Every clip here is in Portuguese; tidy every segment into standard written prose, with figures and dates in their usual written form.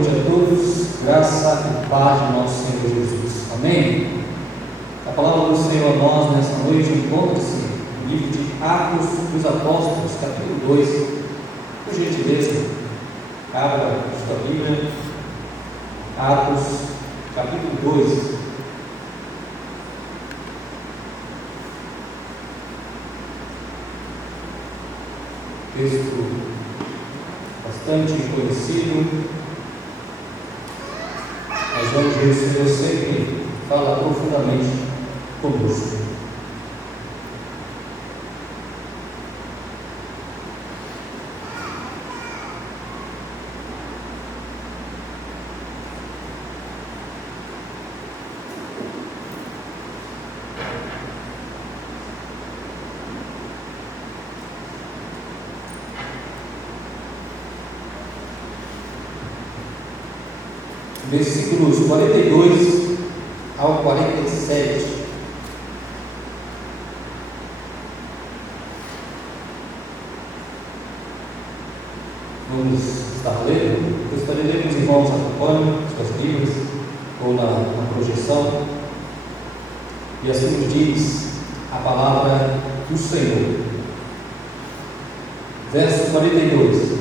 noite a todos, graça e paz de nosso Senhor Jesus. Amém? A palavra do Senhor a nós nessa noite encontra-se no livro de Atos dos Apóstolos, capítulo 2. Por gentileza, abra sua Bíblia, Atos, capítulo 2. Texto bastante conhecido, mas onde o Senhor sempre fala profundamente conosco. Versículos 42 ao 47. Vamos estar lendo. Gostaria que os irmãos acompanhem suas Bíblias ou na projeção. E assim nos diz a palavra do Senhor. Verso 42.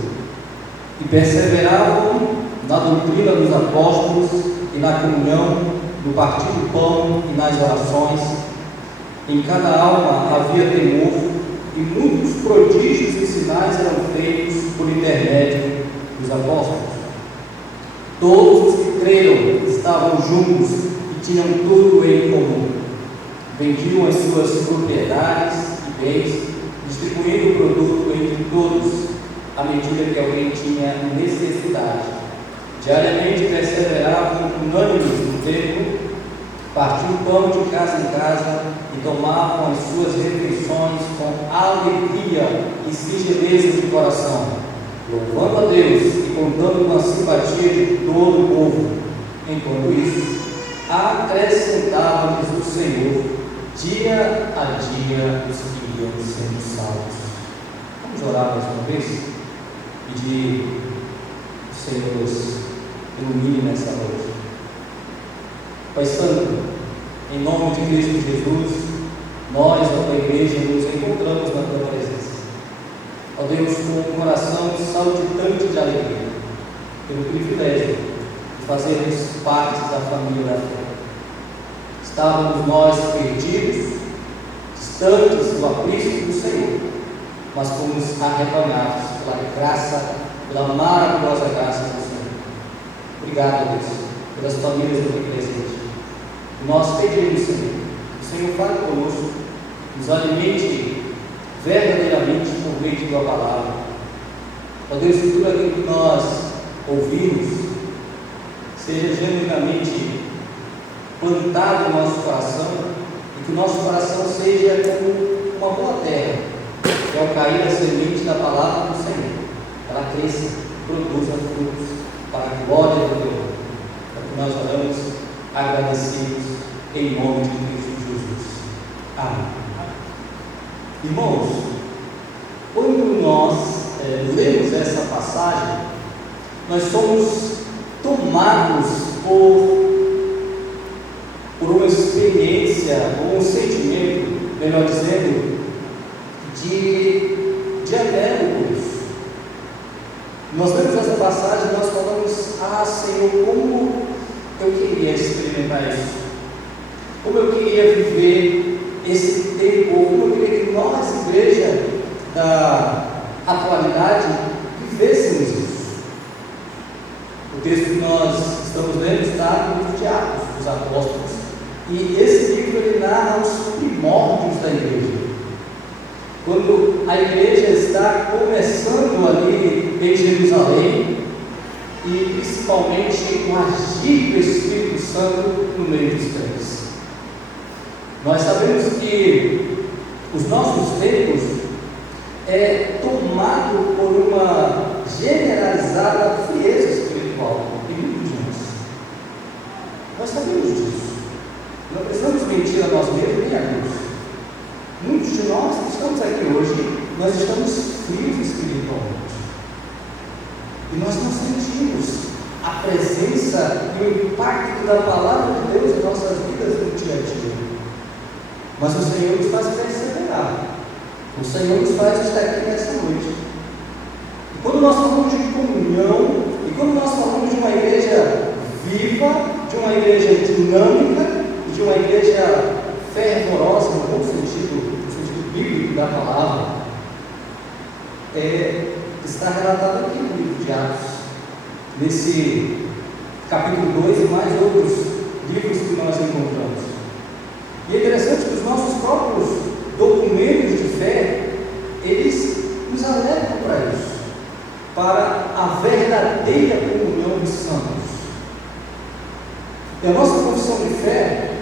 E perseveravam na doutrina dos apóstolos e na comunhão, no partir do pão e nas orações. Em cada alma havia temor, e muitos prodígios e sinais eram feitos por intermédio dos apóstolos. Todos os que creram estavam juntos e tinham tudo em comum. Vendiam as suas propriedades e bens, distribuindo o produto entre todos, à medida que alguém tinha necessidade. Diariamente perseveravam unânimes no templo, partiam o pão de casa em casa e tomavam as suas refeições com alegria e singeleza de coração, louvando a Deus e contando com a simpatia de todo o povo. Enquanto isso, acrescentava-lhes o Senhor, dia a dia, os que iam sendo salvos. Vamos orar mais uma vez? Pedir ao Senhor nos ilumine nessa noite. Pai Santo, em nome de Cristo Jesus, nós, a tua igreja, nos encontramos na tua presença. Ó Deus, com um coração saltitante de alegria, pelo privilégio de fazermos parte da família da fé. Estávamos nós perdidos, distantes do aprisco do Senhor, mas fomos arrebanhados pela graça, pela maravilhosa graça do Senhor. Obrigado, Deus, pelas famílias aqui presentes. E nós pedimos, Senhor, que o Senhor fale conosco, nos alimente verdadeiramente por meio de tua palavra. Ó Deus, que tudo aquilo que nós ouvimos seja genuinamente plantado no nosso coração e que o nosso coração seja como uma boa terra, que ao cair a semente da palavra do Senhor, ela cresça, produza frutos para a glória do teu nome. É o que nós oramos, agradecidos em nome de Cristo Jesus. Amém. Irmãos, quando nós lemos essa passagem, nós somos tomados por uma experiência, ou um sentimento, melhor dizendo, de anelo por isso. Nós lemos essa passagem e nós falamos: Senhor, como eu queria experimentar isso, como eu queria viver esse tempo, como eu queria que nós, igreja da atualidade, vivêssemos isso. O texto que nós estamos lendo está no livro de Atos dos Apóstolos, e esse livro ele narra os primórdios da igreja. Quando a igreja está começando ali em Jerusalém, e principalmente com o agir do Espírito Santo no meio dos crentes. Nós sabemos que os nossos tempos é tomado por uma generalizada frieza espiritual em muitos de nós. Nós sabemos disso. Não precisamos mentir a nós mesmos nem a Deus. Muitos de nós que estamos aqui hoje, nós estamos frios espiritualmente. E nós não sentimos a presença e o impacto da palavra de Deus em nossas vidas no dia a dia. Mas o Senhor nos faz perseverar. O Senhor nos faz estar aqui nessa noite. E quando nós falamos de comunhão, e quando nós falamos de uma igreja viva, de uma igreja dinâmica, de uma igreja fervorosa, no bom sentido, no sentido bíblico da palavra, está relatado aqui no livro de Atos, nesse capítulo 2 e mais outros livros que nós encontramos. E é interessante que os nossos próprios documentos de fé, eles nos alertam para isso, para a verdadeira comunhão dos santos. E a nossa confissão de fé,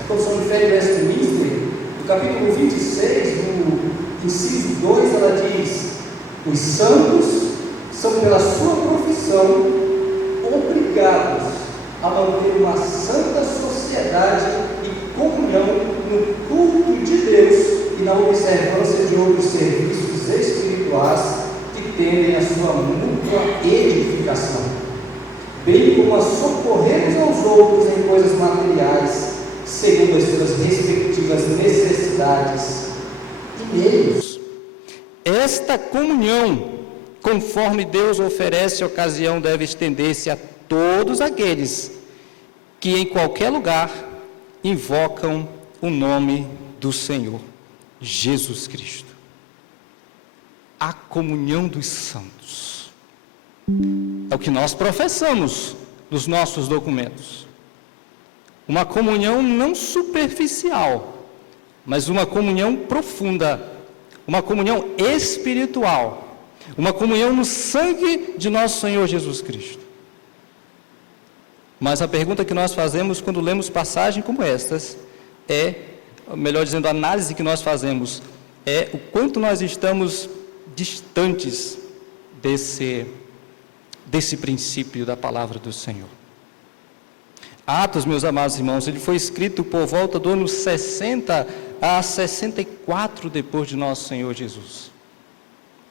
a confissão de fé de Westminster, no capítulo 26, no inciso 2, ela diz: os santos são, pela sua profissão, obrigados a manter uma santa sociedade e comunhão no culto de Deus e na observância de outros serviços espirituais que tendem a sua mútua edificação, bem como a socorrer uns aos outros em coisas materiais, segundo as suas respectivas necessidades e meios. Esta comunhão, conforme Deus oferece a ocasião, deve estender-se a todos aqueles que em qualquer lugar invocam o nome do Senhor Jesus Cristo. A comunhão dos santos é o que nós professamos nos nossos documentos. Uma comunhão não superficial, mas uma comunhão profunda, uma comunhão espiritual, uma comunhão no sangue de nosso Senhor Jesus Cristo. Mas a pergunta que nós fazemos quando lemos passagens como estas melhor dizendo, a análise que nós fazemos é o quanto nós estamos distantes desse princípio da palavra do Senhor. Atos, meus amados irmãos, ele foi escrito por volta do ano 60 a 64 depois de nosso Senhor Jesus.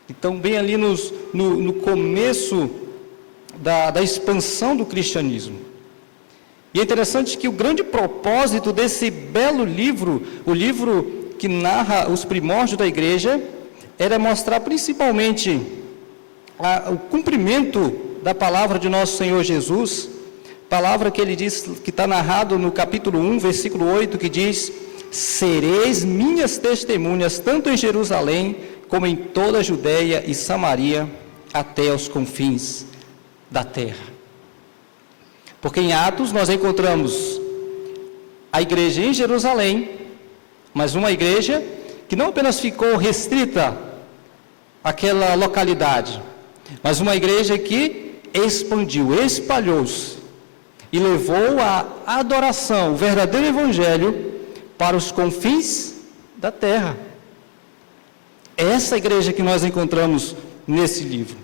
Então, bem ali no começo da expansão do cristianismo. E é interessante que o grande propósito desse belo livro, o livro que narra os primórdios da igreja, era mostrar principalmente o cumprimento da palavra de nosso Senhor Jesus, palavra que ele diz, que está narrado no capítulo 1, versículo 8, que diz: sereis minhas testemunhas, tanto em Jerusalém, como em toda a Judeia e Samaria, até aos confins da terra. Porque em Atos nós encontramos a igreja em Jerusalém, mas uma igreja que não apenas ficou restrita àquela localidade, mas uma igreja que expandiu, espalhou-se e levou a adoração, o verdadeiro evangelho, para os confins da terra. É essa igreja que nós encontramos nesse livro.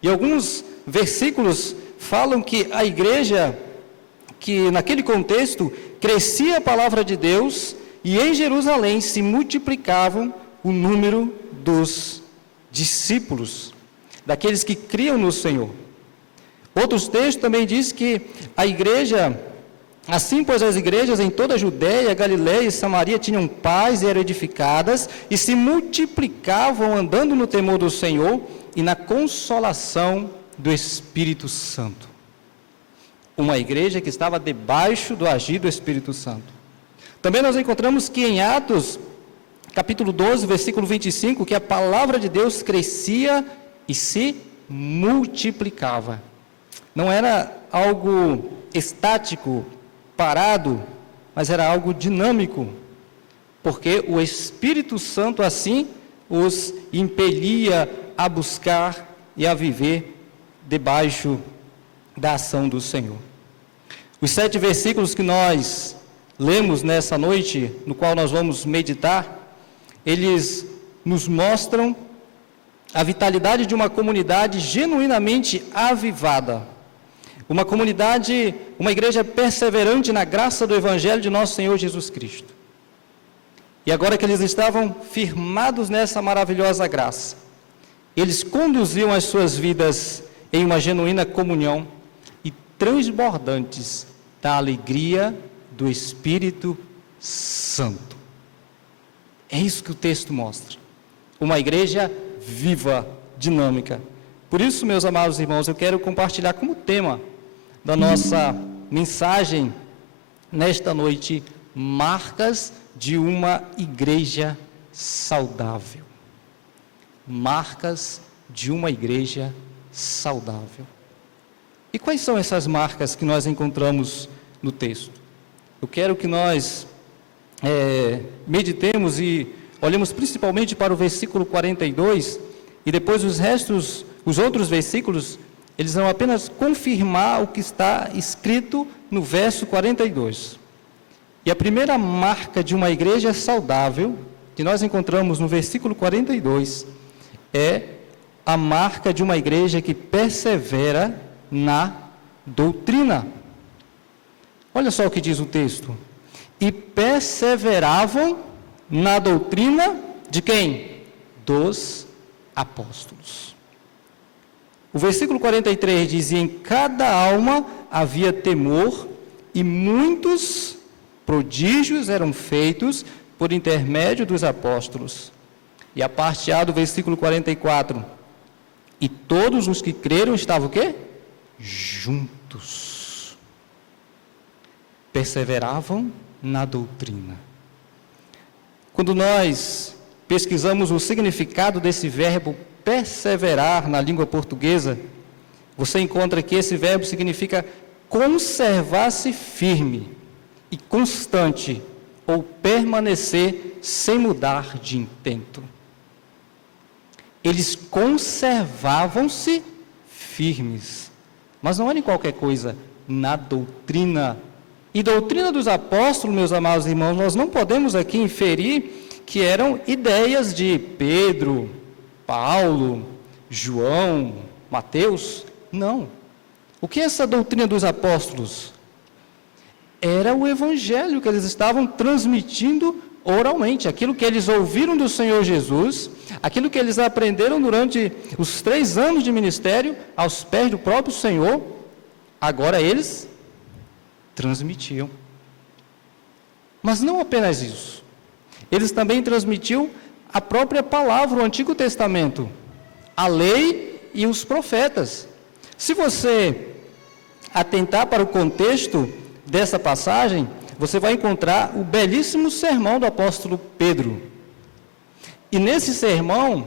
E alguns versículos falam que a igreja, que naquele contexto, crescia a palavra de Deus, e em Jerusalém se multiplicavam o número dos discípulos, daqueles que criam no Senhor. Outros textos também diz que a igreja, assim pois as igrejas em toda a Judéia, Galiléia e Samaria tinham paz e eram edificadas, e se multiplicavam andando no temor do Senhor e na consolação do Espírito Santo. Uma igreja que estava debaixo do agir do Espírito Santo. Também nós encontramos que em Atos, capítulo 12, versículo 25, que a palavra de Deus crescia e se multiplicava. Não era algo estático, parado, mas era algo dinâmico, porque o Espírito Santo assim os impelia a buscar e a viver debaixo da ação do Senhor. Os 7 versículos que nós lemos nessa noite, no qual nós vamos meditar, eles nos mostram a vitalidade de uma comunidade genuinamente avivada. Uma comunidade, uma igreja perseverante na graça do Evangelho de nosso Senhor Jesus Cristo. E agora que eles estavam firmados nessa maravilhosa graça, eles conduziam as suas vidas em uma genuína comunhão, e transbordantes da alegria do Espírito Santo. É isso que o texto mostra. Uma igreja viva, dinâmica. Por isso, meus amados irmãos, eu quero compartilhar como tema da nossa mensagem nesta noite, marcas de uma igreja saudável. Marcas de uma igreja saudável. E quais são essas marcas que nós encontramos no texto? Eu quero que nós meditemos e olhemos principalmente para o versículo 42, e depois os outros versículos, eles vão apenas confirmar o que está escrito no verso 42. E a primeira marca de uma igreja saudável, que nós encontramos no versículo 42, é a marca de uma igreja que persevera na doutrina. Olha só o que diz o texto. E perseveravam na doutrina de quem? Dos apóstolos. O versículo 43 diz: e em cada alma havia temor, e muitos prodígios eram feitos por intermédio dos apóstolos. E a parte A do versículo 44, e todos os que creram estavam o quê? Juntos. Perseveravam na doutrina. Quando nós pesquisamos o significado desse verbo perseverar na língua portuguesa, você encontra que esse verbo significa conservar-se firme e constante, ou permanecer sem mudar de intento. Eles conservavam-se firmes, mas não era em qualquer coisa, na doutrina. E doutrina dos apóstolos, meus amados irmãos, nós não podemos aqui inferir que eram ideias de Pedro, Paulo, João, Mateus. Não. O que é essa doutrina dos apóstolos? Era o evangelho que eles estavam transmitindo oralmente, aquilo que eles ouviram do Senhor Jesus, aquilo que eles aprenderam durante os 3 anos de ministério, aos pés do próprio Senhor, agora eles transmitiam. Mas não apenas isso, eles também transmitiam a própria palavra, o Antigo Testamento, a lei e os profetas. Se você atentar para o contexto dessa passagem, você vai encontrar o belíssimo sermão do apóstolo Pedro. E nesse sermão,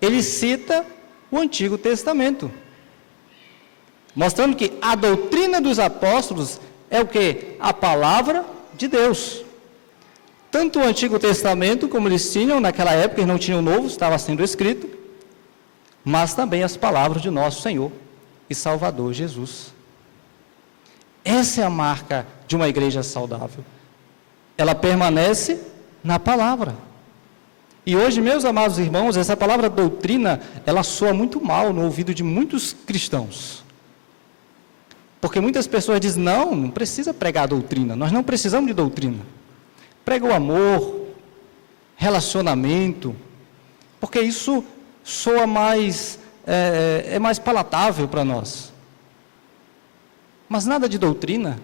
ele cita o Antigo Testamento, mostrando que a doutrina dos apóstolos é o quê? A palavra de Deus. Tanto o Antigo Testamento, como eles tinham naquela época, eles não tinham o Novo, estava sendo escrito, mas também as palavras de nosso Senhor e Salvador Jesus. Essa é a marca de uma igreja saudável. Ela permanece na palavra. E hoje, meus amados irmãos, essa palavra doutrina, ela soa muito mal no ouvido de muitos cristãos. Porque muitas pessoas dizem, não precisa pregar doutrina, nós não precisamos de doutrina. Prega o amor, relacionamento, porque isso soa mais, é mais palatável para nós. Mas nada de doutrina.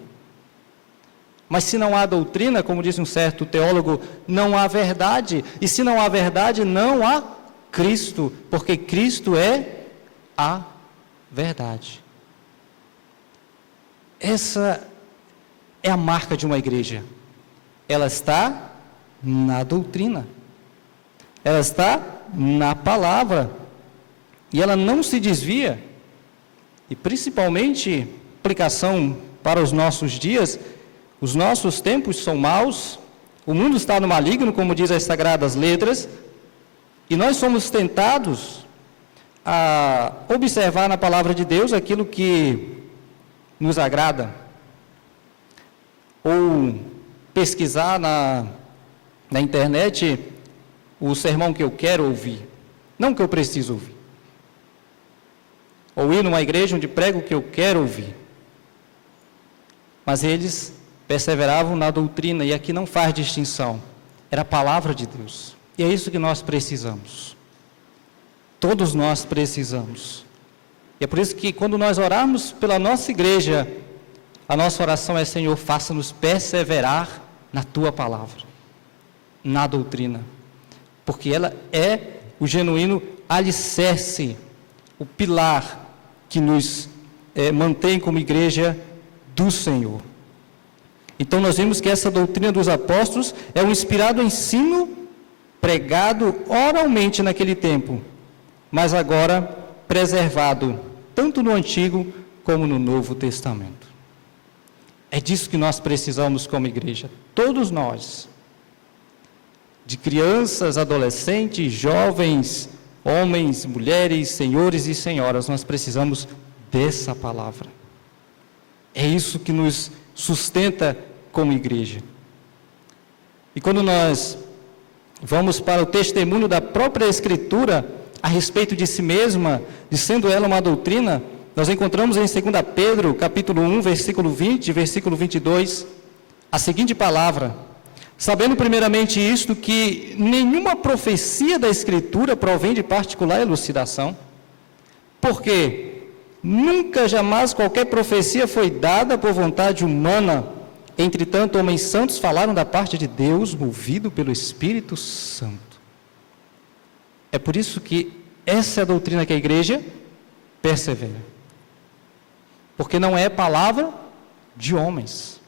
Mas se não há doutrina, como disse um certo teólogo, não há verdade. E se não há verdade, não há Cristo, porque Cristo é a verdade. Essa é a marca de uma igreja. Ela está na doutrina. Ela está na palavra. E ela não se desvia. E principalmente, aplicação para os nossos dias, os nossos tempos são maus, o mundo está no maligno, como diz as Sagradas Letras, e nós somos tentados a observar na palavra de Deus aquilo que nos agrada, ou pesquisar na internet o sermão que eu quero ouvir, não que eu preciso ouvir, ou ir numa igreja onde prego o que eu quero ouvir. Mas eles perseveravam na doutrina, e aqui não faz distinção, era a palavra de Deus, e é isso que nós precisamos, todos nós precisamos. E é por isso que quando nós orarmos pela nossa igreja, a nossa oração é: Senhor, faça-nos perseverar na Tua palavra, na doutrina, porque ela é o genuíno alicerce, o pilar que nos mantém como igreja do Senhor. Então nós vemos que essa doutrina dos apóstolos é um inspirado ensino pregado oralmente naquele tempo, mas agora preservado tanto no Antigo como no Novo Testamento. É disso que nós precisamos como igreja, todos nós, de crianças, adolescentes, jovens, homens, mulheres, senhores e senhoras, nós precisamos dessa palavra. É isso que nos sustenta como igreja. E quando nós vamos para o testemunho da própria Escritura a respeito de si mesma, de sendo ela uma doutrina, nós encontramos em 2 Pedro, capítulo 1, versículo 20, versículo 22, a seguinte palavra: sabendo primeiramente isto, que nenhuma profecia da Escritura provém de particular elucidação, porque nunca jamais qualquer profecia foi dada por vontade humana. Entretanto, homens santos falaram da parte de Deus, movido pelo Espírito Santo. É por isso que essa é a doutrina que a igreja persevera. Porque não é palavra de homens.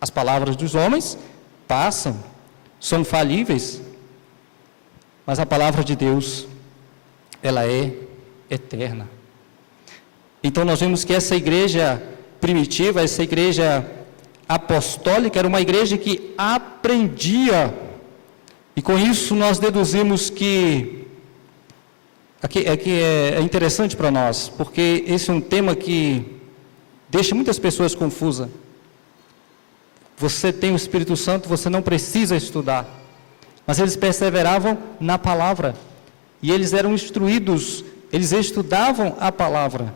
As palavras dos homens passam, são falíveis, mas a palavra de Deus, ela é eterna. Então nós vemos que essa igreja primitiva, essa igreja apostólica, era uma igreja que aprendia, e com isso nós deduzimos que, aqui é interessante para nós, porque esse é um tema que deixa muitas pessoas confusas. Você tem o Espírito Santo, você não precisa estudar, mas eles perseveravam na palavra, e eles eram instruídos, eles estudavam a palavra.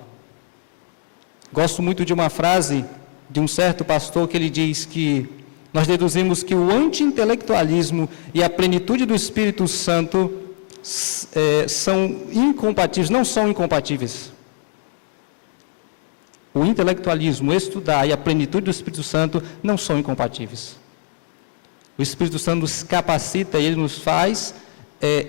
Gosto muito de uma frase de um certo pastor que ele diz que nós deduzimos que o anti-intelectualismo e a plenitude do Espírito Santo são incompatíveis, não são incompatíveis. O intelectualismo, estudar e a plenitude do Espírito Santo não são incompatíveis. O Espírito Santo nos capacita e ele nos faz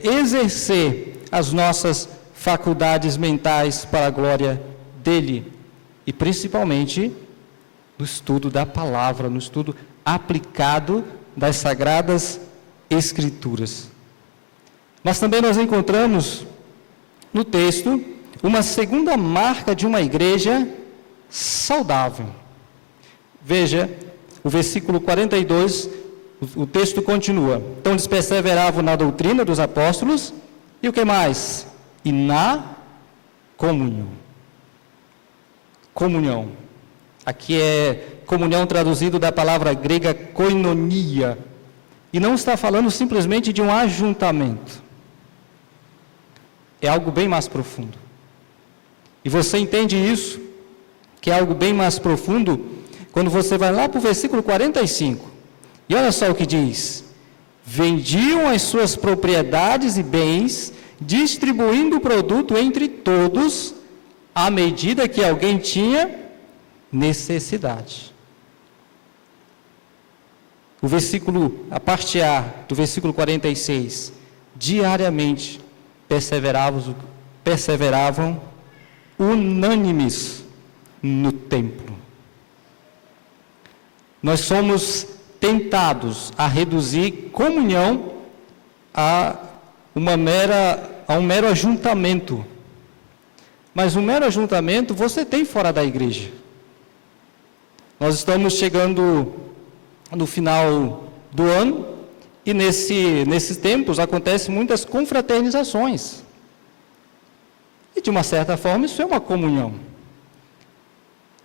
exercer as nossas faculdades mentais para a glória dele, e principalmente no estudo da palavra, no estudo aplicado das Sagradas Escrituras. Mas também nós encontramos no texto uma segunda marca de uma igreja saudável. Veja, o versículo 42, o texto continua: então eles perseveravam na doutrina dos apóstolos, e o que mais? E na comunhão. Comunhão. Aqui é comunhão traduzido da palavra grega koinonia. E não está falando simplesmente de um ajuntamento. É algo bem mais profundo. E você entende isso, que é algo bem mais profundo, quando você vai lá para o versículo 45. E olha só o que diz: vendiam as suas propriedades e bens, distribuindo o produto entre todos, à medida que alguém tinha necessidade. O versículo, a parte A do versículo 46, diariamente perseveravam unânimes no templo. Nós somos tentados a reduzir comunhão a um mero ajuntamento. Mas um mero ajuntamento você tem fora da igreja. Nós estamos chegando no final do ano e nesses tempos acontecem muitas confraternizações. E de uma certa forma isso é uma comunhão.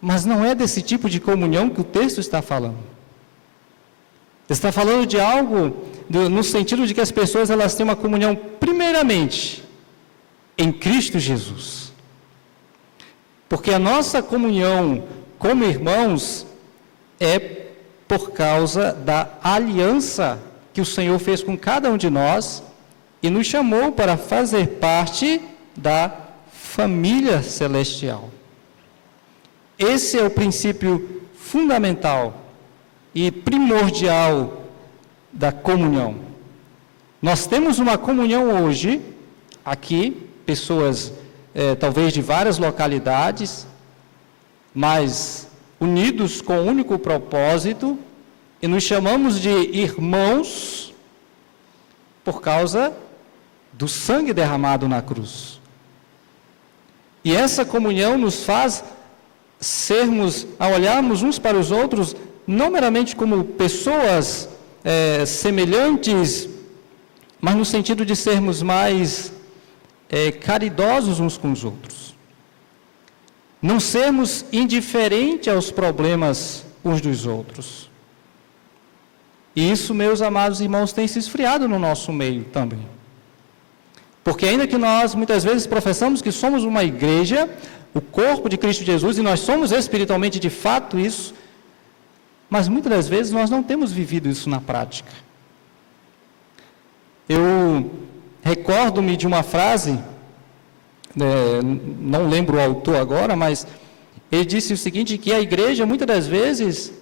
Mas não é desse tipo de comunhão que o texto está falando. Está falando de algo no sentido de que as pessoas elas têm uma comunhão primeiramente em Cristo Jesus. Porque a nossa comunhão como irmãos é por causa da aliança que o Senhor fez com cada um de nós e nos chamou para fazer parte da família celestial. Esse é o princípio fundamental e primordial da comunhão. Nós temos uma comunhão hoje, aqui, pessoas talvez de várias localidades, mas unidos com um único propósito, e nos chamamos de irmãos por causa do sangue derramado na cruz. E essa comunhão nos faz sermos, ao olharmos uns para os outros, não meramente como pessoas semelhantes, mas no sentido de sermos mais caridosos uns com os outros. Não sermos indiferentes aos problemas uns dos outros. E isso, meus amados irmãos, tem se esfriado no nosso meio também. Porque ainda que nós muitas vezes professamos que somos uma igreja, o corpo de Cristo Jesus, e nós somos espiritualmente de fato isso, mas muitas das vezes nós não temos vivido isso na prática. Eu recordo-me de uma frase, não lembro o autor agora, mas ele disse o seguinte, que a igreja muitas das vezes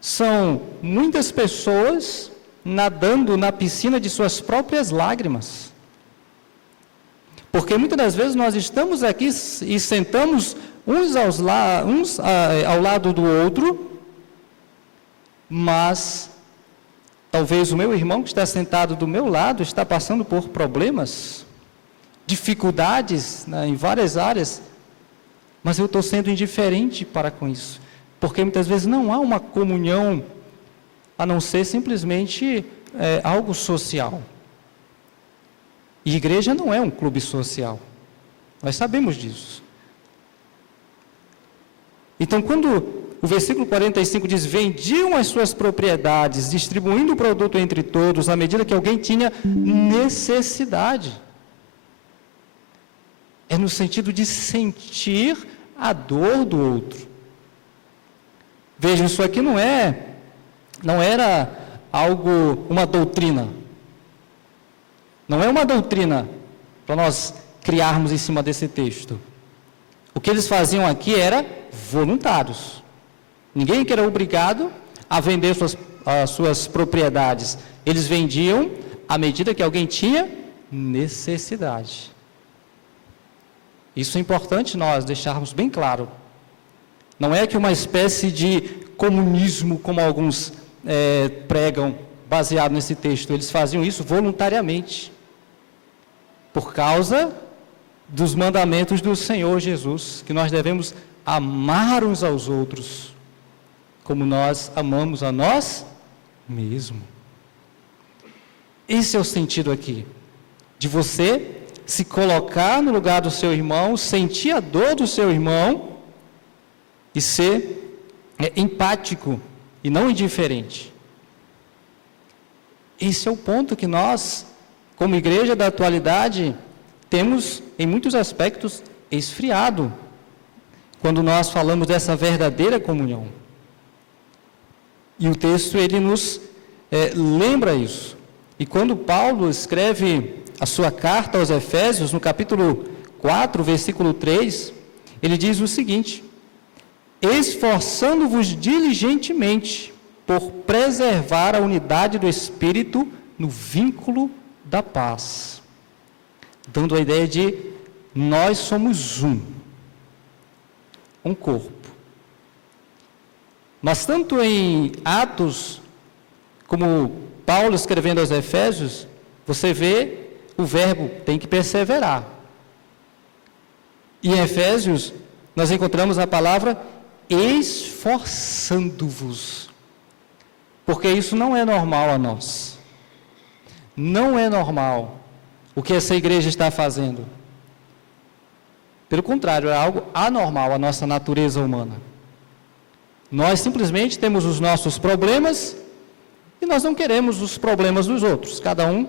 são muitas pessoas nadando na piscina de suas próprias lágrimas. Porque muitas das vezes nós estamos aqui e sentamos uns ao lado do outro, mas talvez o meu irmão que está sentado do meu lado está passando por problemas, dificuldades em várias áreas, mas eu estou sendo indiferente para com isso. Porque muitas vezes não há uma comunhão, a não ser simplesmente algo social. E igreja não é um clube social. Nós sabemos disso. Então, quando o versículo 45 diz, vendiam as suas propriedades, distribuindo o produto entre todos, à medida que alguém tinha necessidade. É no sentido de sentir a dor do outro. Vejam, isso aqui não era uma doutrina. Não é uma doutrina para nós criarmos em cima desse texto. O que eles faziam aqui era voluntários. Ninguém que era obrigado a vender as suas propriedades. Eles vendiam à medida que alguém tinha necessidade. Isso é importante nós deixarmos bem claro. Não é que uma espécie de comunismo, como alguns pregam, baseado nesse texto. Eles faziam isso voluntariamente, por causa dos mandamentos do Senhor Jesus, que nós devemos amar uns aos outros, como nós amamos a nós mesmos. Esse é o sentido aqui, de você se colocar no lugar do seu irmão, sentir a dor do seu irmão, e ser empático, e não indiferente. Esse é o ponto que nós, como igreja da atualidade, temos, em muitos aspectos, esfriado, quando nós falamos dessa verdadeira comunhão. E o texto, ele nos lembra isso. E quando Paulo escreve a sua carta aos Efésios, no capítulo 4, versículo 3, ele diz o seguinte, esforçando-vos diligentemente por preservar a unidade do Espírito no vínculo da paz. Dando a ideia de nós somos um corpo. Mas tanto em Atos, como Paulo escrevendo aos Efésios, você vê o verbo tem que perseverar. E em Efésios, nós encontramos a palavra esforçando-vos. Porque isso não é normal a nós. Não é normal o que essa igreja está fazendo. Pelo contrário, é algo anormal à nossa natureza humana. Nós simplesmente temos os nossos problemas e nós não queremos os problemas dos outros. Cada um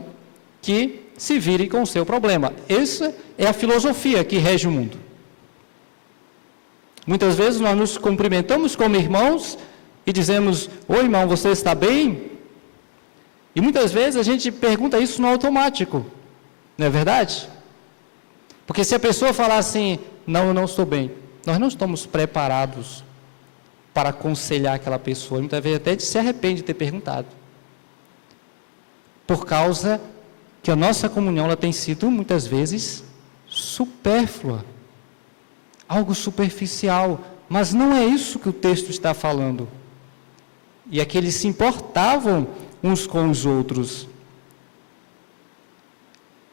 que se vire com o seu problema. Essa é a filosofia que rege o mundo. Muitas vezes nós nos cumprimentamos como irmãos e dizemos, oi irmão, você está bem? E muitas vezes a gente pergunta isso no automático, não é verdade? Porque se a pessoa falar assim, não, eu não estou bem, nós não estamos preparados para aconselhar aquela pessoa, muitas vezes até se arrepende de ter perguntado. Por causa que a nossa comunhão ela tem sido, muitas vezes, supérflua. Algo superficial. Mas não é isso que o texto está falando. E é que eles se importavam uns com os outros,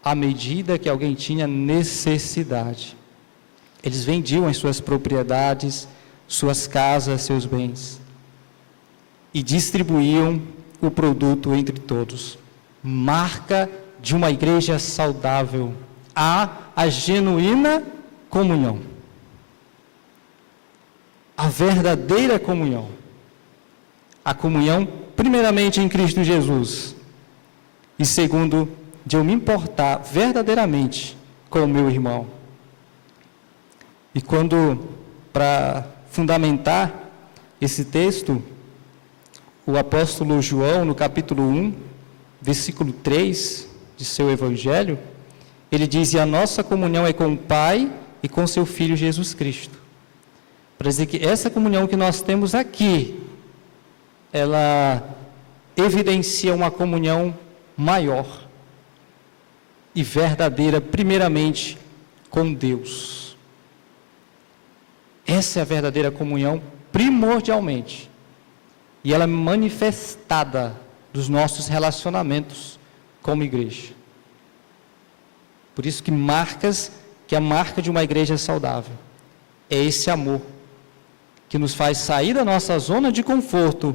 à medida que alguém tinha necessidade. Eles vendiam as suas propriedades, suas casas, seus bens, e distribuíam o produto entre todos. Marca de uma igreja saudável, a genuína comunhão, a verdadeira comunhão, a comunhão primeiramente em Cristo Jesus, e segundo, de eu me importar verdadeiramente com o meu irmão. E quando, para fundamentar esse texto, o apóstolo João, no capítulo 1, versículo 3 de seu evangelho, ele diz: e a nossa comunhão é com o Pai e com seu Filho Jesus Cristo. Para dizer que essa comunhão que nós temos aqui, ela evidencia uma comunhão maior e verdadeira, primeiramente, com Deus. Essa é a verdadeira comunhão, primordialmente. E ela é manifestada dos nossos relacionamentos como igreja. Por isso que a marca de uma igreja saudável é esse amor, que nos faz sair da nossa zona de conforto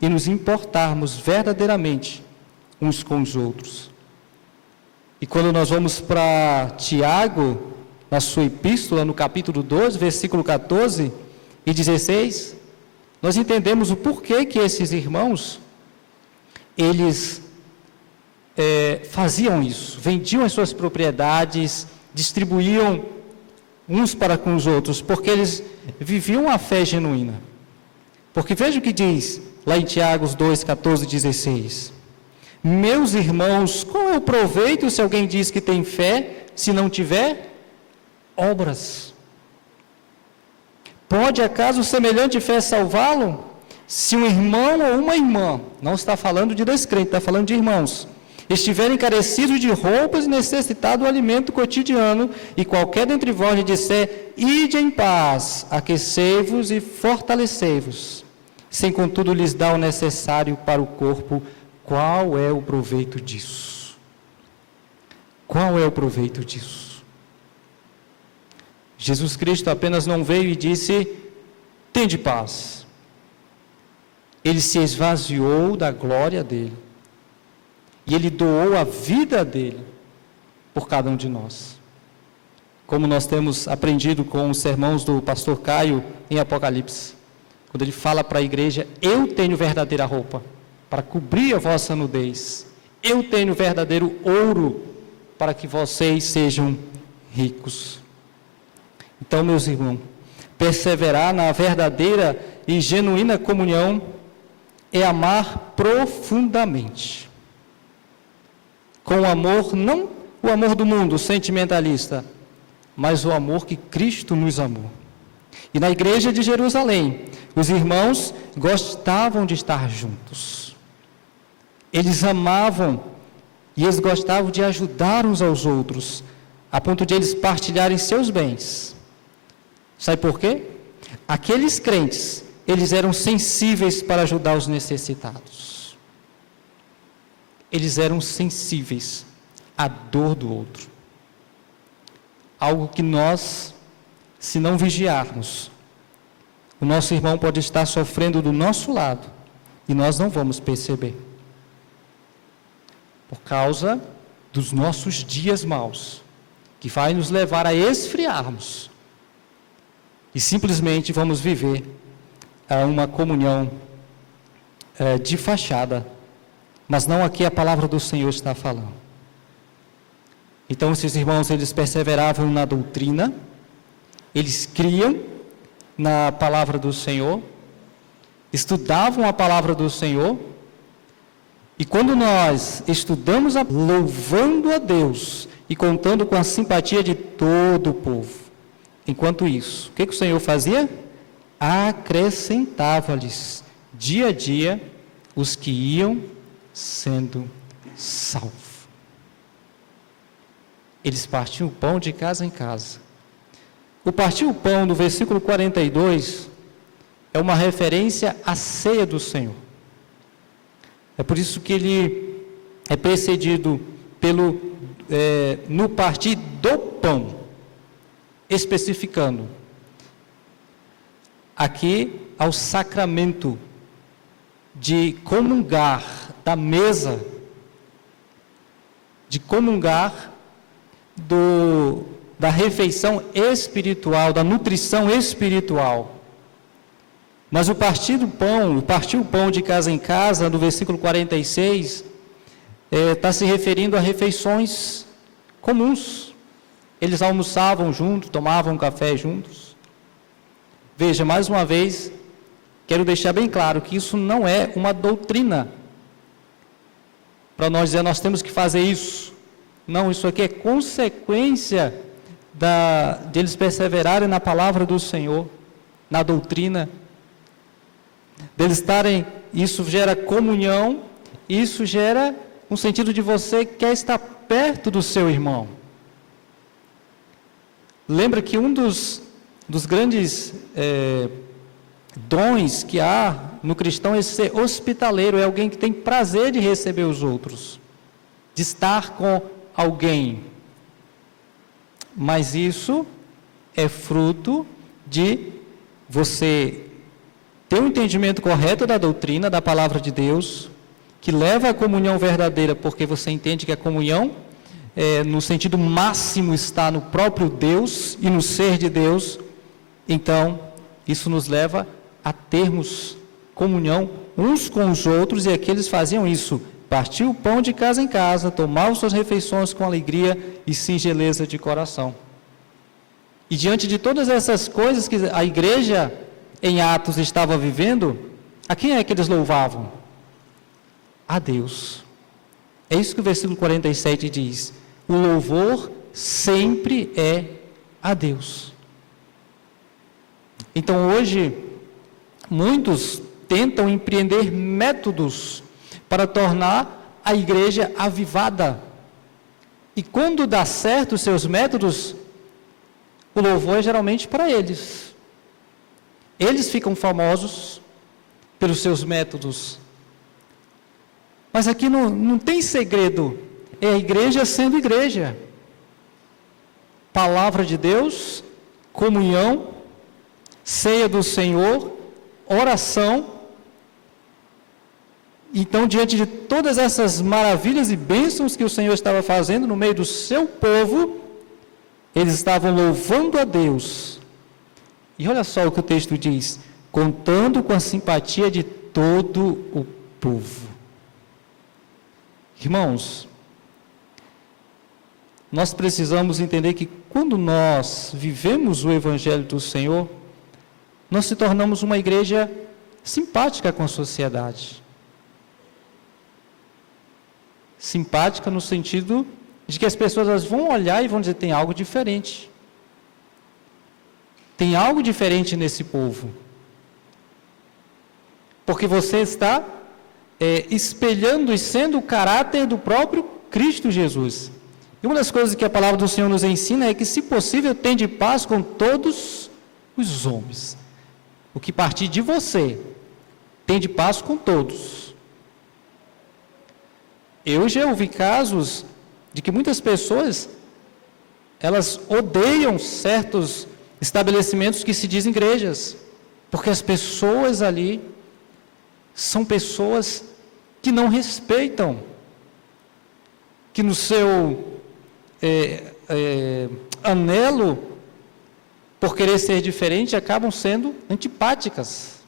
e nos importarmos verdadeiramente uns com os outros. E quando nós vamos para Tiago, na sua epístola, no capítulo 12, versículo 14 e 16, nós entendemos o porquê que esses irmãos, eles faziam isso, vendiam as suas propriedades, distribuíam uns para com os outros, porque eles viviam a fé genuína. Porque veja o que diz lá em Tiago 2, 14 e 16. Meus irmãos, qual é o proveito se alguém diz que tem fé, se não tiver obras? Pode acaso semelhante fé salvá-lo? Se um irmão ou uma irmã, não está falando de descrente, está falando de irmãos, estiverem carecidos de roupas e necessitados do alimento cotidiano, e qualquer dentre vós lhe disser, ide em paz, aquecei-vos e fortalecei-vos, sem contudo lhes dar o necessário para o corpo, qual é o proveito disso? Qual é o proveito disso? Jesus Cristo apenas não veio e disse, tende paz. Ele se esvaziou da glória dele. E ele doou a vida dele por cada um de nós. Como nós temos aprendido com os sermãos do pastor Caio em Apocalipse. Quando ele fala para a igreja, eu tenho verdadeira roupa para cobrir a vossa nudez. Eu tenho verdadeiro ouro para que vocês sejam ricos. Então, meus irmãos, perseverar na verdadeira e genuína comunhão é amar profundamente. Com o amor, não o amor do mundo, sentimentalista, mas o amor que Cristo nos amou. E na igreja de Jerusalém, os irmãos gostavam de estar juntos. Eles amavam e eles gostavam de ajudar uns aos outros, a ponto de eles partilharem seus bens. Sabe por quê? Aqueles crentes, eles eram sensíveis para ajudar os necessitados. Eles eram sensíveis à dor do outro. Algo que nós, se não vigiarmos, o nosso irmão pode estar sofrendo do nosso lado e nós não vamos perceber. Por causa dos nossos dias maus, que vai nos levar a esfriarmos e simplesmente vamos viver uma comunhão de fachada, mas não aqui a palavra do Senhor está falando. Então, esses irmãos, eles perseveravam na doutrina, eles criam na palavra do Senhor, estudavam a palavra do Senhor, e quando nós estudamos louvando a Deus e contando com a simpatia de todo o povo. Enquanto isso, o que o Senhor fazia? Acrescentava-lhes dia a dia os que iam sendo salvos. Eles partiam o pão de casa em casa. O partir o pão, no versículo 42, é uma referência à ceia do Senhor. É por isso que ele é precedido no partir do pão, especificando aqui ao sacramento de comungar da mesa, de comungar da refeição espiritual, da nutrição espiritual. Mas o partir o pão de casa em casa, no versículo 46, está se referindo a refeições comuns. Eles almoçavam juntos, tomavam café juntos. Veja, mais uma vez, quero deixar bem claro que isso não é uma doutrina para nós dizer, nós temos que fazer isso. Não, isso aqui é consequência de eles perseverarem na palavra do Senhor, na doutrina, deles estarem, isso gera comunhão, isso gera um sentido de você que quer estar perto do seu irmão. Lembra que um dos grandes dons que há no cristão é ser hospitaleiro, é alguém que tem prazer de receber os outros, de estar com alguém. Mas isso é fruto de você ter um entendimento correto da doutrina, da palavra de Deus, que leva à comunhão verdadeira, porque você entende que a comunhão, no sentido máximo, está no próprio Deus e no ser de Deus. Então, isso nos leva a termos comunhão uns com os outros, e aqueles faziam isso, partir o pão de casa em casa, tomavam suas refeições com alegria e singeleza de coração. E diante de todas essas coisas que a igreja em Atos estava vivendo, a quem é que eles louvavam? A Deus. É isso que o versículo 47 diz. O louvor sempre é a Deus. Então hoje, muitos tentam empreender métodos para tornar a igreja avivada. E quando dá certo os seus métodos, o louvor é geralmente para eles. Eles ficam famosos pelos seus métodos. Mas aqui não tem segredo. É a igreja sendo igreja. Palavra de Deus, comunhão, ceia do Senhor, oração. Então, diante de todas essas maravilhas e bênçãos que o Senhor estava fazendo no meio do seu povo, eles estavam louvando a Deus. E olha só o que o texto diz: contando com a simpatia de todo o povo. Irmãos, nós precisamos entender que quando nós vivemos o Evangelho do Senhor, nós se tornamos uma igreja simpática com a sociedade. Simpática no sentido de que as pessoas elas vão olhar e vão dizer, tem algo diferente. Tem algo diferente nesse povo. Porque você está espelhando e sendo o caráter do próprio Cristo Jesus. E uma das coisas que a palavra do Senhor nos ensina é que, se possível, tende paz com todos os homens. O que partir de você, tende paz com todos. Eu já ouvi casos de que muitas pessoas, elas odeiam certos estabelecimentos que se dizem igrejas, porque as pessoas ali são pessoas que não respeitam, que no seu anelo por querer ser diferente, acabam sendo antipáticas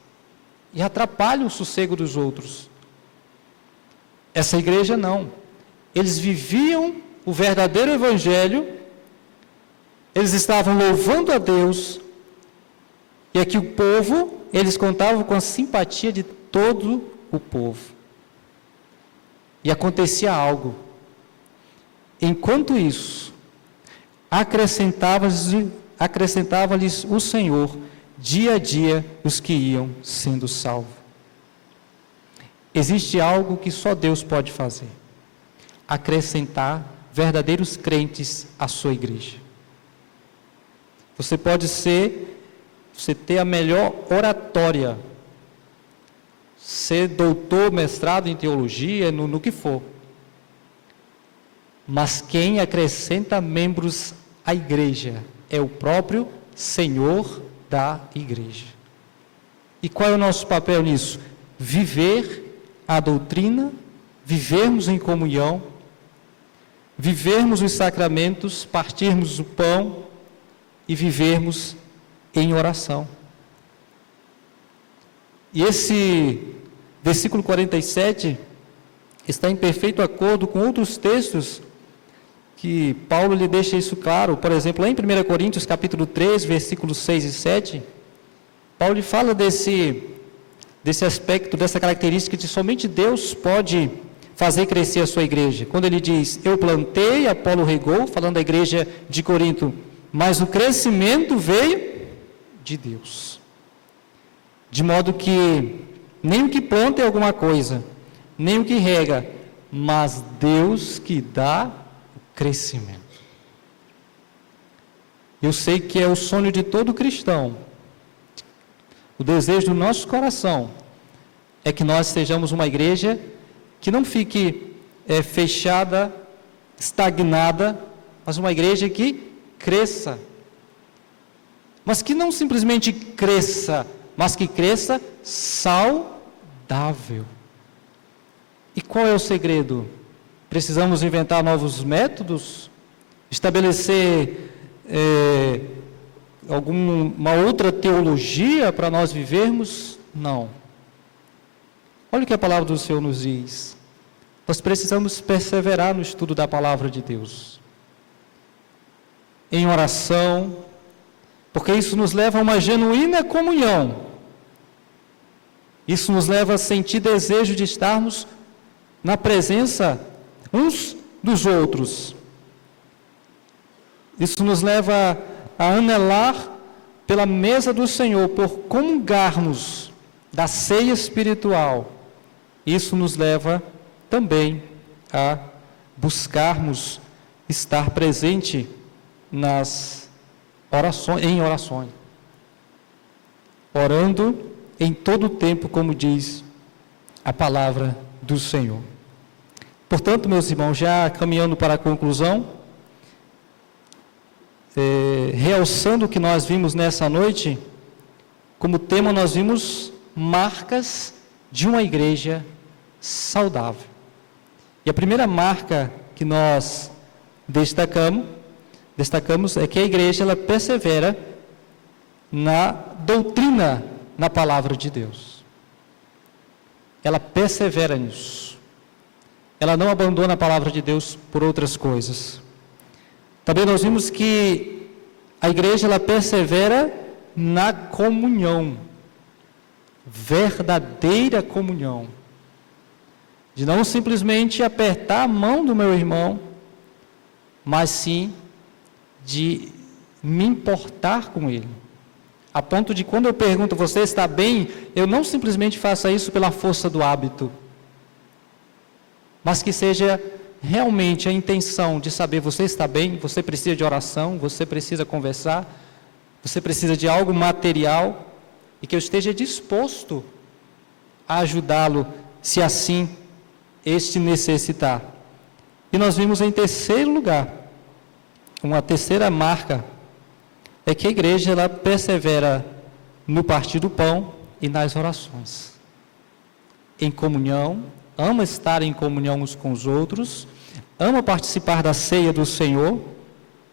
e atrapalham o sossego dos outros. Essa igreja não. Eles viviam o verdadeiro evangelho, eles estavam louvando a Deus, e aqui o povo, eles contavam com a simpatia de todo o povo. E acontecia algo. Enquanto isso, acrescentava-lhes o Senhor, dia a dia, os que iam sendo salvos. Existe algo que só Deus pode fazer: acrescentar verdadeiros crentes à sua igreja. Você pode ter a melhor oratória, ser doutor, mestrado em teologia, no que for. Mas quem acrescenta membros à igreja é o próprio Senhor da igreja. E qual é o nosso papel nisso? Viver a doutrina, vivermos em comunhão, vivermos os sacramentos, partirmos o pão e vivermos em oração. E esse versículo 47 está em perfeito acordo com outros textos que Paulo lhe deixa isso claro. Por exemplo, lá em 1 Coríntios capítulo 3, versículos 6 e 7, Paulo fala desse aspecto, dessa característica de somente Deus pode fazer crescer a sua igreja. Quando ele diz, eu plantei, Apolo regou, falando da igreja de Corinto, mas o crescimento veio de Deus. De modo que nem o que planta é alguma coisa, nem o que rega, mas Deus que dá o crescimento. Eu sei que é o sonho de todo cristão, o desejo do nosso coração é que nós sejamos uma igreja que não fique fechada, estagnada, mas uma igreja que cresça. Mas que não simplesmente cresça, mas que cresça saudável. E qual é o segredo? Precisamos inventar novos métodos? Estabelecer alguma outra teologia para nós vivermos? Não. Olha o que a palavra do Senhor nos diz. Nós precisamos perseverar no estudo da palavra de Deus, em oração, porque isso nos leva a uma genuína comunhão. Isso nos leva a sentir desejo de estarmos na presença uns dos outros. Isso nos leva a anelar pela mesa do Senhor, por comungarmos da ceia espiritual. Isso nos leva também a buscarmos estar presente nas orações, em orações, orando em todo o tempo, como diz a palavra do Senhor. Portanto, meus irmãos, já caminhando para a conclusão, realçando o que nós vimos nessa noite, como tema nós vimos marcas de uma igreja saudável. E a primeira marca que nós destacamos é que a igreja ela persevera na doutrina, na palavra de Deus. Ela persevera nisso. Ela não abandona a palavra de Deus por outras coisas. Também nós vimos que a igreja ela persevera na comunhão, verdadeira comunhão, de não simplesmente apertar a mão do meu irmão, mas sim de me importar com ele, a ponto de quando eu pergunto, você está bem? Eu não simplesmente faça isso pela força do hábito, mas que seja realmente a intenção de saber, você está bem, você precisa de oração, você precisa conversar, você precisa de algo material, e que eu esteja disposto a ajudá-lo, se assim este necessitar. E nós vimos em terceiro lugar, uma terceira marca, é que a igreja ela persevera no partir do pão e nas orações, em comunhão, ama estar em comunhão uns com os outros, ama participar da ceia do Senhor,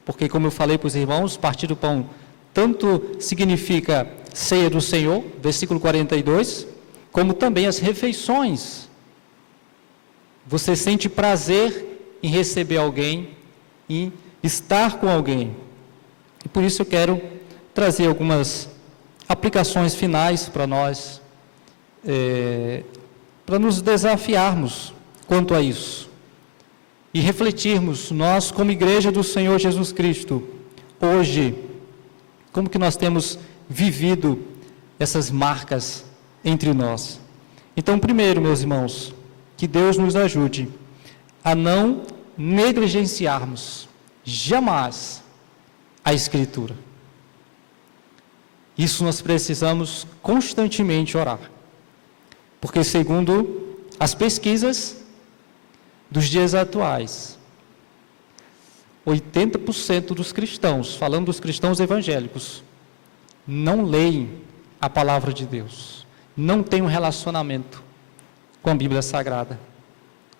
porque como eu falei para os irmãos, partir do pão tanto significa ceia do Senhor, versículo 42, como também as refeições. Você sente prazer em receber alguém, em estar com alguém. E por isso eu quero trazer algumas aplicações finais para nós, para nos desafiarmos quanto a isso. e refletirmos, nós como igreja do Senhor Jesus Cristo, hoje, como que nós temos vivido essas marcas entre nós. Então, primeiro, meus irmãos, que Deus nos ajude a não negligenciarmos jamais a Escritura. Isso nós precisamos constantemente orar, porque segundo as pesquisas dos dias atuais, 80% dos cristãos, falando dos cristãos evangélicos, não leem a palavra de Deus, não têm um relacionamento com a Bíblia Sagrada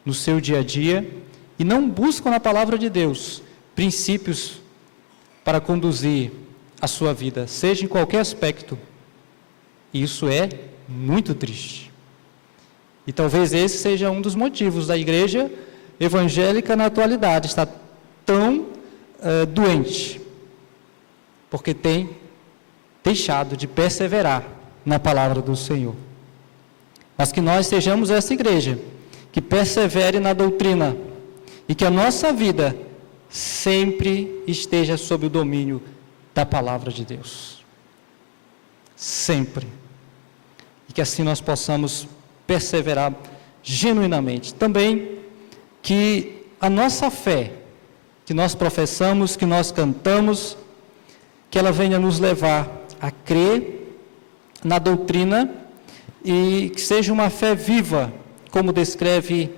no seu dia a dia e não buscam na palavra de Deus princípios para conduzir a sua vida, seja em qualquer aspecto. Isso é muito triste. E talvez esse seja um dos motivos da igreja evangélica na atualidade estar tão doente, porque tem deixado de perseverar na palavra do Senhor. Mas que nós sejamos essa igreja que persevere na doutrina e que a nossa vida sempre esteja sob o domínio da palavra de Deus. Sempre. E que assim nós possamos perseverar genuinamente. Também que a nossa fé, que nós professamos, que nós cantamos, que ela venha nos levar a crer na doutrina e que seja uma fé viva, como descreve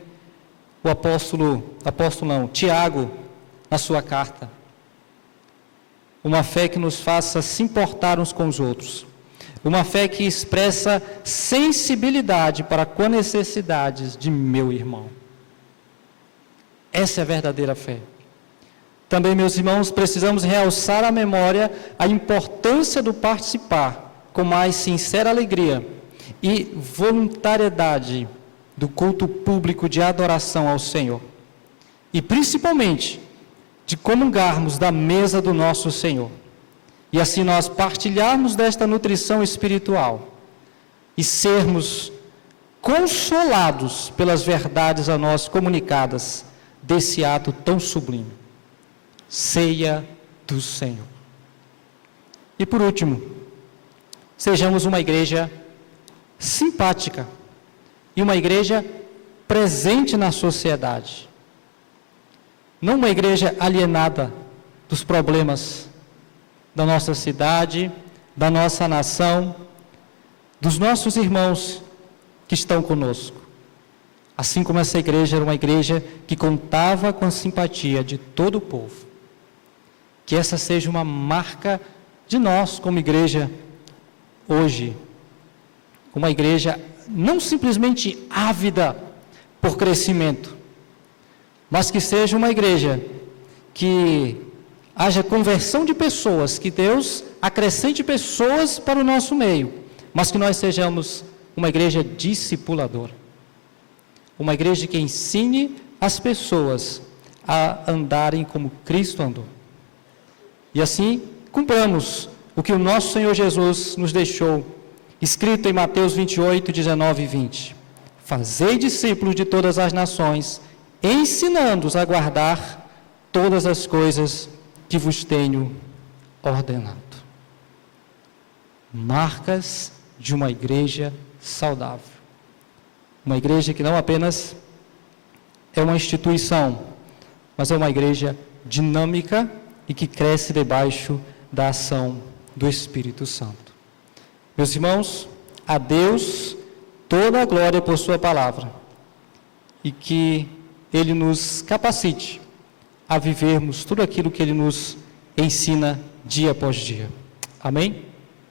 o Tiago, na sua carta. Uma fé que nos faça se importar uns com os outros. Uma fé que expressa sensibilidade para com as necessidades de meu irmão. Essa é a verdadeira fé. Também, meus irmãos, precisamos realçar à memória a importância do participar com mais sincera alegria e voluntariedade do culto público de adoração ao Senhor. E principalmente, de comungarmos da mesa do nosso Senhor. E assim nós partilharmos desta nutrição espiritual e sermos consolados pelas verdades a nós comunicadas desse ato tão sublime. Ceia do Senhor. E por último, sejamos uma igreja simpática e uma igreja presente na sociedade. Não uma igreja alienada dos problemas da nossa cidade, da nossa nação, dos nossos irmãos que estão conosco. Assim como essa igreja era uma igreja que contava com a simpatia de todo o povo. Que essa seja uma marca de nós como igreja hoje. Uma igreja não simplesmente ávida por crescimento, mas que seja uma igreja que haja conversão de pessoas, que Deus acrescente pessoas para o nosso meio, mas que nós sejamos uma igreja discipuladora. Uma igreja que ensine as pessoas a andarem como Cristo andou. E assim, cumpramos o que o nosso Senhor Jesus nos deixou, escrito em Mateus 28, 19 e 20. Fazei discípulos de todas as nações, ensinando-os a guardar todas as coisas que vos tenho ordenado. Marcas de uma igreja saudável. Uma igreja que não apenas é uma instituição, mas é uma igreja dinâmica e que cresce debaixo da ação do Espírito Santo. Meus irmãos, a Deus toda a glória por sua palavra e que Ele nos capacite a vivermos tudo aquilo que Ele nos ensina dia após dia. Amém?